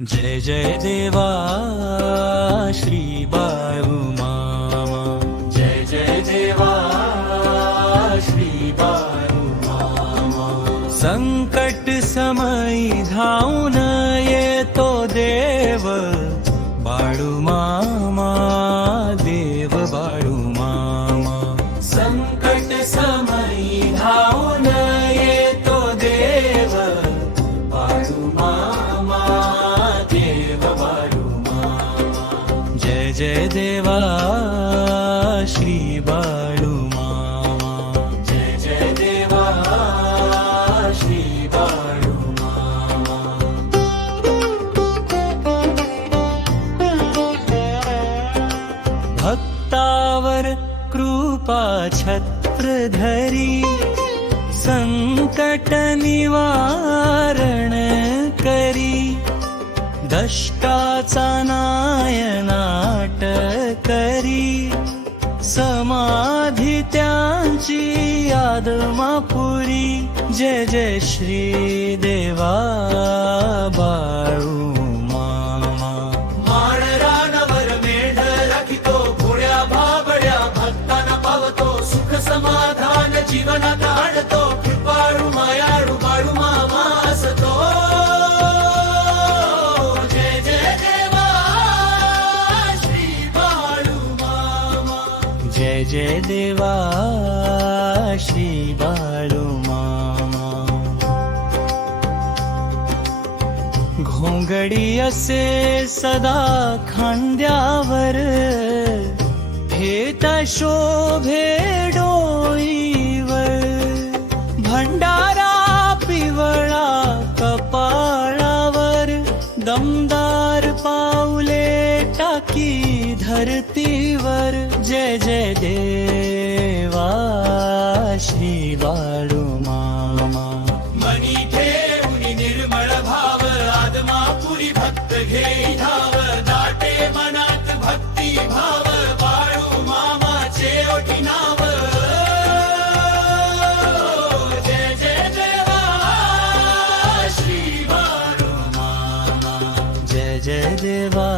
जय जय देवा श्री बाळू मामा, जय जय देवा श्री बाळू मामा. संकट समयी धावून येतो देव बाळू मामा, देव बाळू मामा. संकट समयी धावून येतो देव बाळू मामा, देव बाळू मामा. जय जय देवा श्री बाळू मामा, जय जय देवा श्री बाळू मामा. भक्तावर कृपा छत्र धरी, संकट निवारण करी. दष्टाचा नायनाट करी, समाधी त्यांची आदमापुरी. जय जय श्री देवा बाळू मामा. माळरानावर मेढ राखितो, भोळ्या भाबड्या भक्तांना पावतो. सुख समाधान जीवनात आणतो, कृपाळू मायाळू बाळू मामा असतो. जय जय देवा श्री बाळू मामा, जय जय देवा श्री बाळू मामा. घोंगडी असे सदा खांद्यावर, फेटा शोभे डोईवर. भंडारा पिवळा कपाळावर, दमदार पाऊले टाकी धरतीवर. जय जय देवा श्री बाळू मामा. मनी ठेवून निर्मळ भाव, आदमापुरी भक्त घेई धाव. दाटे मनात भक्ती भाव, बाळू मामाचे ओठी नाव. जय जय देवा श्री बाळू मामा, जय जय देवा